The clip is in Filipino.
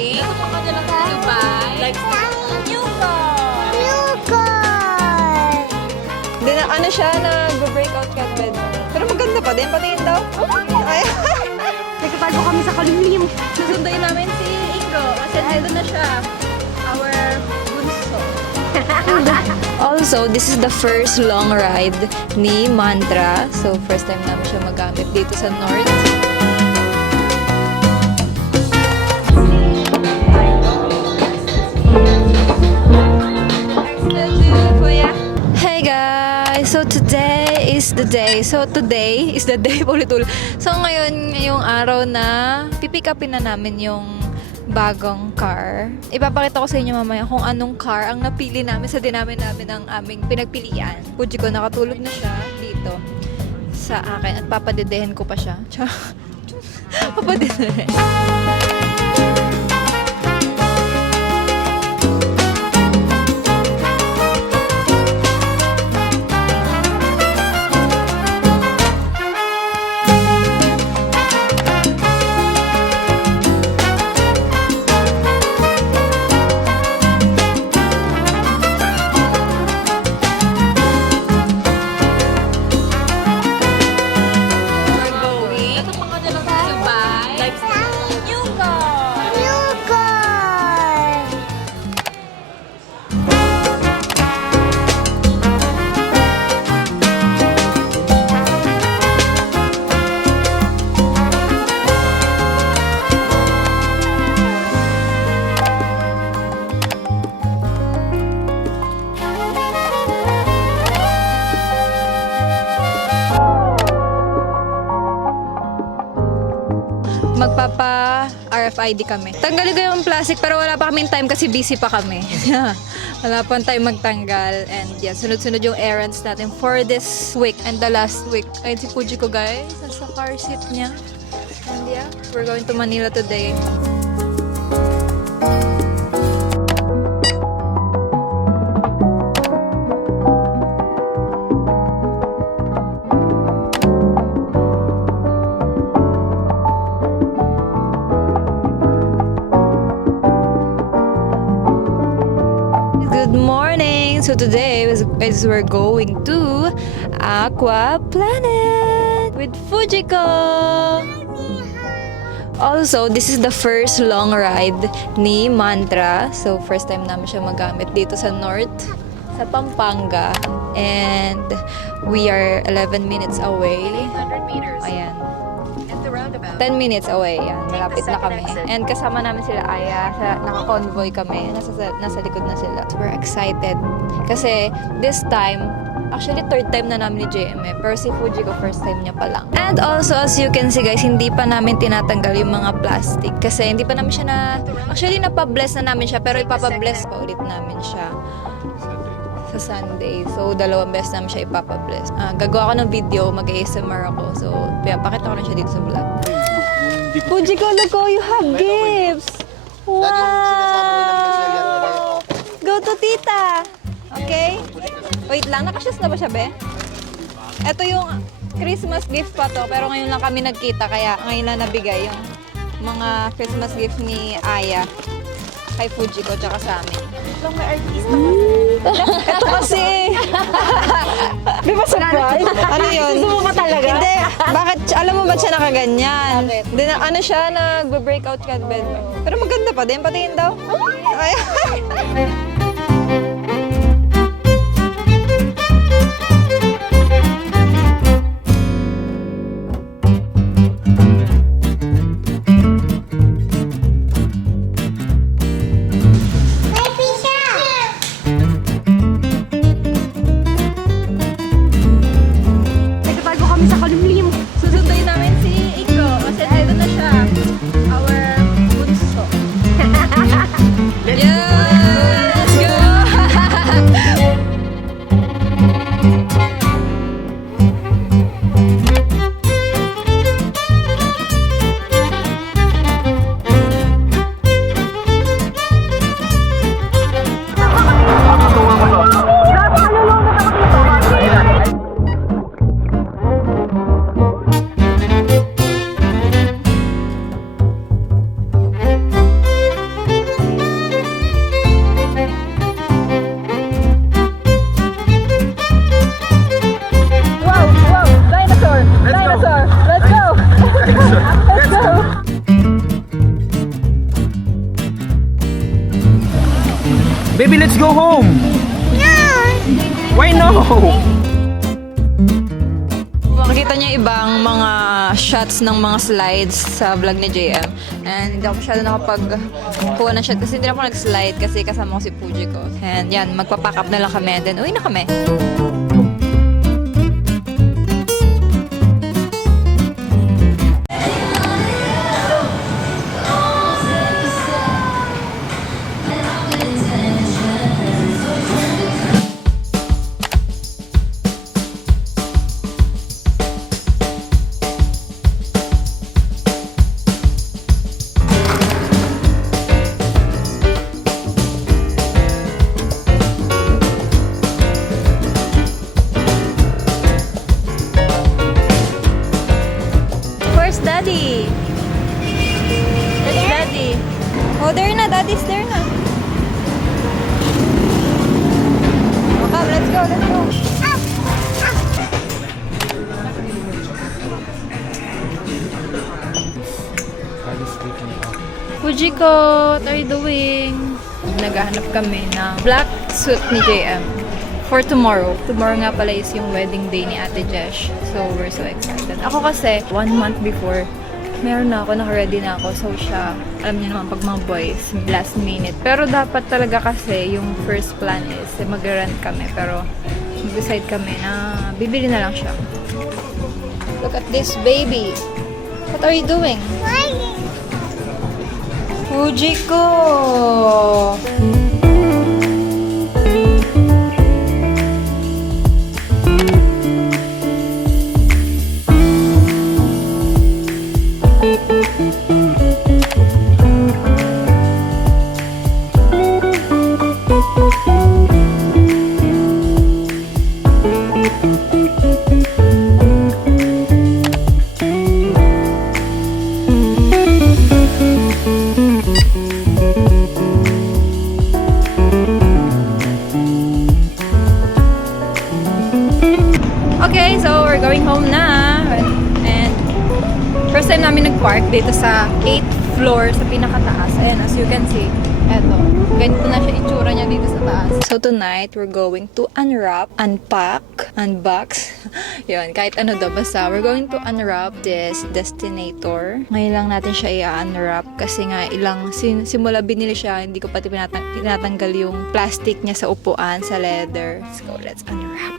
going to Dubai. Like, new car! New car! Hindi na, ano siya, nag-breakout cat bed. Pero maganda pa din, patingin daw. Ay, Nagkatago kami sa kalimlim. Susunduin namin si Ikro kasi nandito na siya. Our bunso. also, this is the first long ride ni Mantra. So, first time namin siya magamit dito sa North. Hey guys! So today is the day. Ulit-ulit. So ngayon, ngayong araw na pipick upin na namin yung bagong car. Ipapakita ko sa inyo mamaya kung anong car ang napili namin sa dinami namin ng aming pinagpilian. Puji ko, nakatulog na siya dito sa akin at papadedehin ko pa siya. Papadedehin. Dubai. Like, new car! New car! Magpapa RFID kami. Tanggalin ko yung plastic pero wala pa kaming time kasi busy pa kami. Wala pa time magtanggal. And yeah, sunod-sunod yung errands natin for this week and the last week. Ayun si Fuji ko guys, nasa car seat niya. And yeah, we're going to Manila today. Good morning! So today is we're going to Aqua Planet with Fujiko! Also, this is the first long ride ni Mantra. So first time namin siya magamit dito sa North, sa Pampanga. And we are 11 minutes away. 100 meters. Ayan. At the roundabout. 10 minutes away, yan. Malapit na kami. And kasama namin sila Aya, naka-convoy kami. Nasa likod na sila. We're excited. Kasi this time, actually third time na namin ni JME. Pero si Fuji ko first time niya pa lang. And also, as you can see guys, hindi pa namin tinatanggal yung mga plastic. Kasi hindi pa namin siya actually napabless na namin siya, pero ipapabless pa ulit namin siya sa Sunday. So, dalawang beses namin siya ipapabless. Gagawa ko ng video, mag-ASMR ako. So, pakita ko na siya dito sa vlog. Fuji ko, look, you have gifts! Wow! Go to tita! Okay? Wait lang, nakashoes na ba siya, be? Ito yung Christmas gift pa to, pero ngayon lang kami nagkita, kaya ngayon lang nabigay yung mga Christmas gift ni Aya kay Fuji ko, tsaka sa amin. Lang may artista. Ito kasi. Di ba surprise? Ano yun? Gusto mo ba talaga? Hindi. Bakit? Alam mo ba siya nakaganyan? Hindi na, ano siya, nag-breakout cat bed. Pero maganda pa din. Patingin daw. Ay. Nagkatago kami sa kalimlim. Susunduin namin si Ikro kasi nandito na siya. Our bunso. Yes! Baby, let's go home. Why no? Makikita niyo ibang mga shots ng mga slides sa vlog ni JM. And hindi ako masyado nakapagkuha ng shot kasi hindi na ako nag-slide kasi kasama ko si Fuji ko. And yan, magpapack up na lang kami. Then uwi na kami. Where's Daddy? Where's Daddy? Oh, there na. Daddy's there na. Oh, come, let's go, let's go. Fujiko, what are you doing? Naghahanap kami ng black suit ni JM for tomorrow. Tomorrow nga pala is yung wedding day ni Ate Jesh. So, we're so excited. Ako kasi, 1 month before, meron na ako, naka-ready na ako. So, siya, alam niyo naman, pag mga boys, last minute. Pero dapat talaga kasi, yung first plan is, mag-rent kami. Pero, mag-decide kami na bibili na lang siya. Look at this baby. What are you doing? Fujiko! Okay, so we're going home na. And first time namin nag-park dito sa 8th floor sa pinakataas. And as you can see, eto. Ganito na siya itsura niya dito sa taas. So tonight, we're going to unwrap, unpack, unbox. Yun, kahit ano daw. Basta, we're going to unwrap this Destinator. Ngayon lang natin siya i-unwrap kasi nga simula binili siya, hindi ko pati tinatanggal yung plastic niya sa upuan, sa leather. Let's go, let's unwrap.